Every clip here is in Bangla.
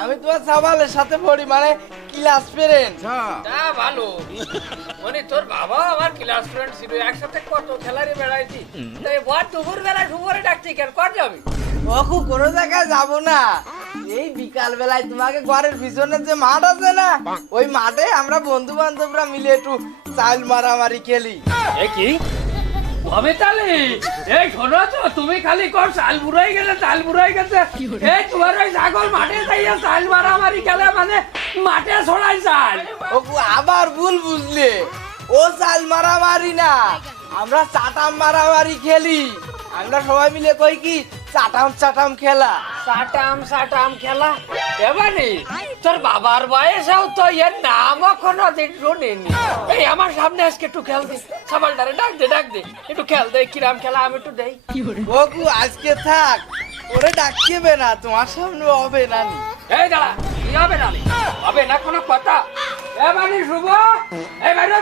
আমি তোমার সাবালের সাথে পড়ি মানে ক্লাস ফ্রেন্ড। ভালো মানে তোর বাবা আমার ক্লাস ফ্রেন্ড ছিল, একসাথে কত খেলারি বেড়াইছি। তাই বর দুপুর বেলা দুপুরে ডাকছি কেন, কর যাবি? ওকু কোনো জায়গায় যাবো না, এই বিকাল বেলায় তোমাকে ঘরের পিছনে যে মাঠ আছে না, ওই মাঠে আমরা বন্ধু বান্ধবরা মিলে একটু চাল মারামারি খেলি। কি হবে তাহলে? এই শোনো তো, তুমি খালি কর চাল বুড়াই গেছে, চাল বুড়াই গেছে। এই তোমার ওই ছাগল মাঠে যাইয়া চাল মারামারি খেলে মানে মাঠে ছড়াই চাল। ওকু আবার ভুল বুঝলে, ও চাল মারামারি না, আমরা চাটাম মারামারি খেলি। আমরা সবাই মিলে কই কি চাটাম চাটাম খেলা। সাটাম সাটাম খেলা এবারে তোর বাবার বয়সেও তো এর নামও কোনো দিন শুনিনি। এই আমার সামনে আজকে একটু খেল দে, সাবালটারে ডাক দে, ডাক দে, একটু খেল দে। কিরাম খেলা আমি একটু দেই। ওকু আজকে থাক, ওরে ডাকবে না, তোমার সামনে হবে না। এই দাঁড়া, কি হবে না? হবে না কোনো কথা। এবারে শুভ, এবারে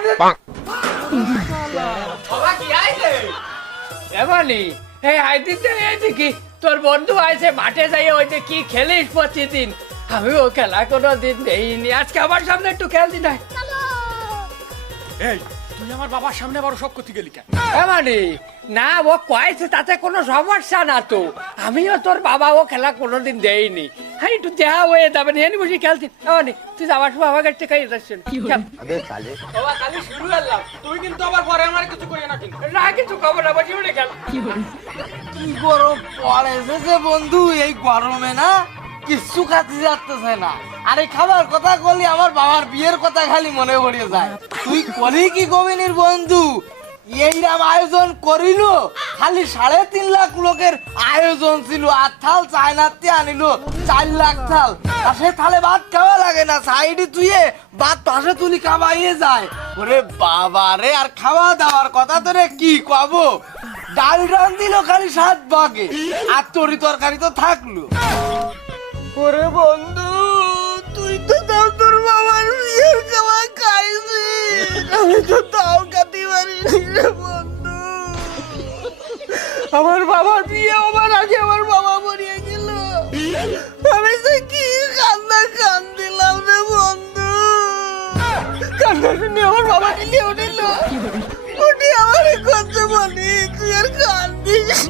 কি আইছে? এবারে এই আইদিতে এই দেখি তোর বন্ধু আইছে মাঠে যাই, ওই যে কি খেলিস প্রতিদিন। আমি ও খেলা কোনো দিন দেইনি, আজকে আমার সামনে একটু খেল দি না। এই তুই আমার বাবার সামনে বড় শখ করতে গেলি কেন? মানে না, ও কয়েছে তাতে কোনো সমস্যা না তো। আমিও তোর বাবা ও খেলা কোনোদিন দেইনি। হ্যাঁ একটু দেহা হয়ে যাবে, এনে বসে খেলছি। এমনি তুই যাবার সময় আমার কাছে খাই যাচ্ছেন। বাবা কালি শুরু করলাম, তুই কিন্তু আবার পরে আমার কিছু করি না কিন্তু। না কিছু খবর না, বসে বসে খেল। কি গরম পড়েছে যে বন্ধু, এই গরমে না কিছু খাতে যাচ্ছে না। আরে খাবার কথা বলি, আমার বাবার বিয়ের কথা খালি মনে পড়ে যায়। তুই কলি কি গোবিনীর বন্ধু এইরকম আয়োজন করিল, খালি 3.5 লাখ লোকের আয়োজন ছিল, আর থাল চায়নাতে আনিল 4 লাখ থাল। আর সে থালে ভাত খাওয়া লাগে না, সাইডে তুইয়ে ভাত পাশে তুলি খাওয়াইয়ে যায়। ওরে বাবা রে, আর খাওয়া দাওয়ার কথা তো রে কি কব, ডাল রান দিল খালি 7 ভাগে, আর তরি তরকারি তো থাকলো। ওরে বন্ধু, তুই তো তাও তোর বাবার বিয়ের খাওয়া খাইছি, আমি তো তাও খাতে পারিনি রে বন্ধু। আমার বাবার বিয়ে হবার আগে আমার বাবা মরিয়ে গেল, আমি যে কি কান্দিলাম রে বন্ধু। কান্না শুনে আমার বাবা নিলে উঠিল, উঠি আমার কত বলি তুই আর কান্দিস।